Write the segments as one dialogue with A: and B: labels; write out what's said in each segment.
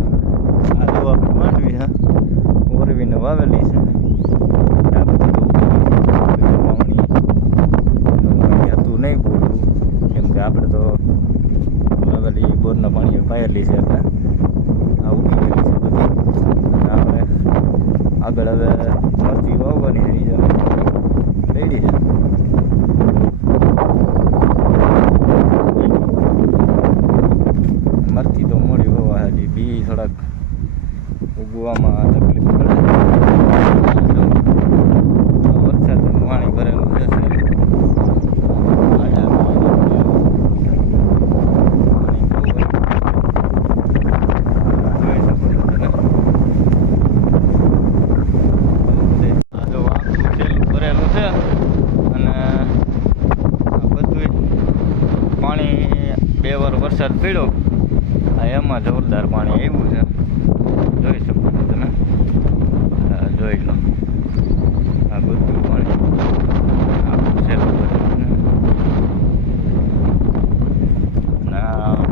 A: આ માંડવી, હા. ઓરવીને વાવેલી છે. આ બધું. પાણી. હતું નહીં પૂરું. કેમ કે આપણે તો વાવેલી બોરના પાણી પાયેલી છે એટલે આ ઉગી ગયેલી છે બધી. આપણે આગળ હવે મરચી વાવવાની રહી જાય. રેડી છે મરચી તો મોડી બી થોડાક ઉગવામાં તકલીફ પડે જો, વરસાદનું પાણી ભરેલું છે પાણી બે વાર વરસાદ પડ્યો. એમાં જોરદાર પાણી આવ્યું છે. જોઈ શકો છો તમે. જોઈ લો. આ બધું પાણી. આખું છે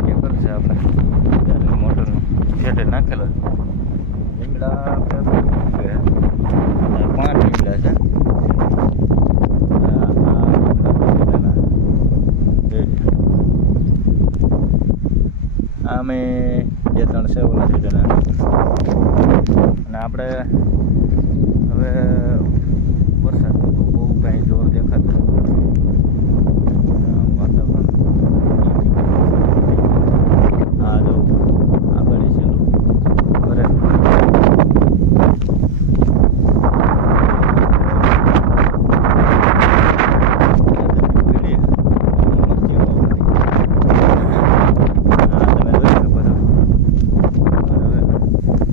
A: કેબલ છે આપણે. મોટરનું છેટે નાખેલો લીમડા કેબલ છે આ પાંચ લીમડા છે આ- આ લીમડાના જોઈ લો. આ મેં બે ત્રણ છે ઓલા જણા અને આપણે હવે વરસાદ બહુ કાંઈ જોર દેખાતું નથી. આ વાતાવરણ આ જો આગળ છે બરાબર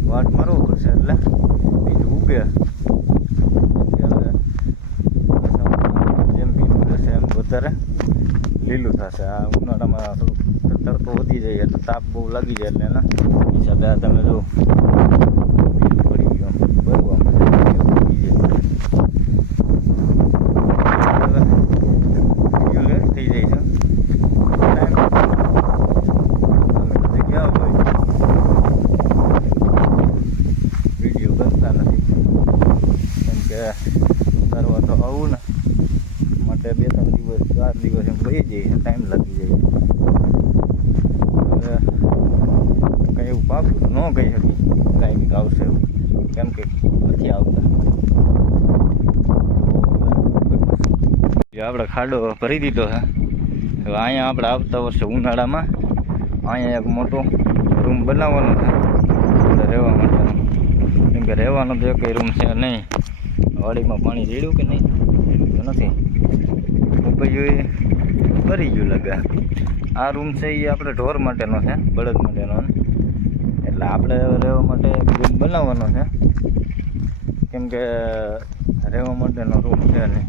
A: વાટ મારવો પડશે એટલે બીજું ઉગે કેમ કે હવે જેમ ભીનું જશે એમ વધારે લીલું થશે. આ ઉનાળામાં થોડુંક તડકો વધી જાય એટલે તાપ બહુ લાગી જાય એટલે એના હિસાબે આ તમે જો પડી ગયું. આમ કેમ કે કરવા તો આવું ને. માટે બે ત્રણ દિવસ, ચાર દિવસ એમ લઈ જાય ટાઈમ લાગી જાય. હવે કંઈ એવું પાકું ન કહી શકી કાંઈ બી આવશે એવું. કેમ કે નથી આવતા. આપણે ખાડો ભરી દીધો છે. હવે અહીંયા આપણે આવતા વર્ષે ઉનાળામાં અહીંયા એક મોટો રૂમ બનાવવાનો છે. રહેવા માટે. કેમ કે રહેવાનો તો એક રૂમ છે નહીં. વાડીમાં પાણી રેડ્યું કે નહીં? નથી. ઉપરથી કરી ગયું લગા. આ રૂમ છે એ આપણે ઢોર માટેનો છે, બળદ માટેનો એટલે આપણે રહેવા માટે રૂમ બનાવવાનો છે. કેમ કે રહેવા માટેનો રૂમ છે નહીં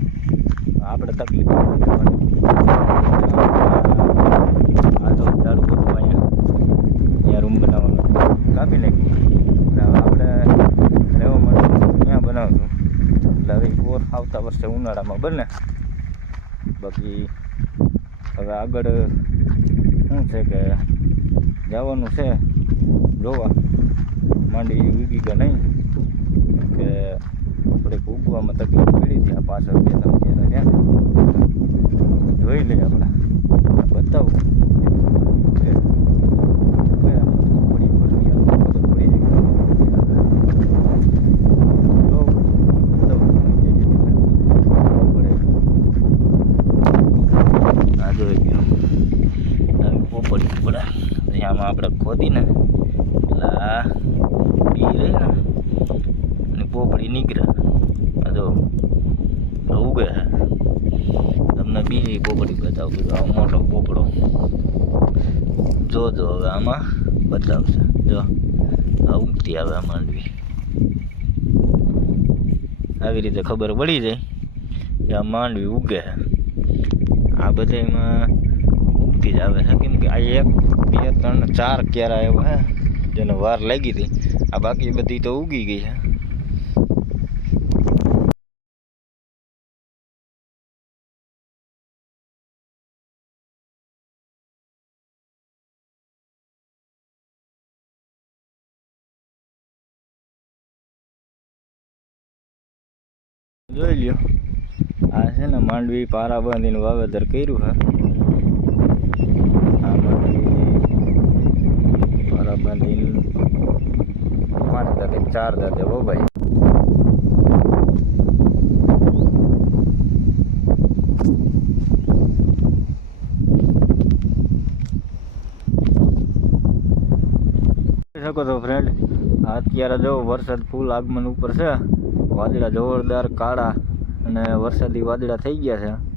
A: આપણે તકલીફ આ તો અહીંયા અહીંયા રૂમ બનાવવાનો. કાપી નાખ્યું. આપણે રહેવા માટે ત્યાં બનાવશું. એટલે હવે ઓર આવતા વર્ષે ઉનાળામાં બને. બાકી હવે આગળ શું છે કે જવાનું છે, જોવા. માંડી ઉગી કે નહીં? કે આપણે ઉગવામાં તકલીફ પડી હતી આ પાછળ બે ત્રણ જોઈ લઈએ આપણે. બતાવું કે કયા પડી પડતી આવે ખબર પડી જાય જો બતાવું તમને જે રીતે ખબર પડે આ જોઈ ગયો આવી પોપડી પડે પછી આમાં આપણે ખોદીને એટલે આ બી રહી ને અને પોપડી નીકળે. જો ઉગે છે તમને બીજી પોપડી બતાવું છું, આ મોટો પોપડો. જોજો હવે આમાં બતાવશે. જો, આ ઉગતી આવે માંડવી આવી રીતે ખબર પડી જાય કે આ માંડવી ઉગે છે આ બધામાં ઉગતી જ આવે છે કેમ કે આ એક, બે, ત્રણ, ચાર કેરા એવા હે, જેને વાર લાગી હતી. આ બાકી બધી તો ઉગી ગઈ છે. જોઈ લ્યો. આ છે ને માંડવી પારા બાંધીને વાવેતર કર્યું હા. આ પાંચ દાંતે, ચાર દાદે હો ભાઈ શકો છો ફ્રેન્ડ અત્યારે જો વરસાદ ફૂલ આગમન ઉપર છે. વાદળા જોરદાર, કાળા અને વરસાદી વાદળા થઈ ગયા છે.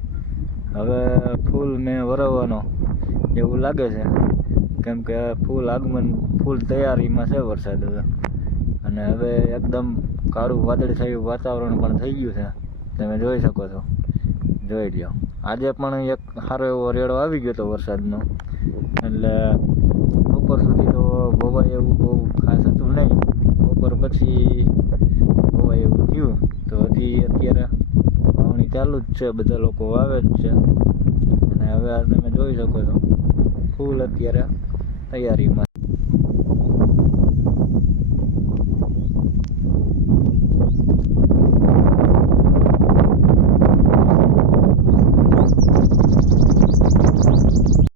A: હવે ફૂલ મેં વરવવાનો એવું લાગે છે. કેમ કે ફૂલ આગમન, ફૂલ તૈયારીમાં છે વરસાદ હવે. અને હવે એકદમ કાળું વાદળ થયું વાતાવરણ પણ થઈ ગયું છે. તમે જોઈ શકો છો. જોઈ લ્યો. આજે પણ એક સારો એવો રેડો આવી ગયો હતો વરસાદનો. એટલે બપોર સુધી તો ભોવાય એવું બહુ ખાસ હતું નહીં. બપોર પછી ભવાય એવું થયું તો હજી અત્યારે વાવણી ચાલુ જ છે, બધા લોકો વાવે જ છે. અને હવે તમે જોઈ શકો છો. ફૂલ અત્યારે તૈયારીમાં.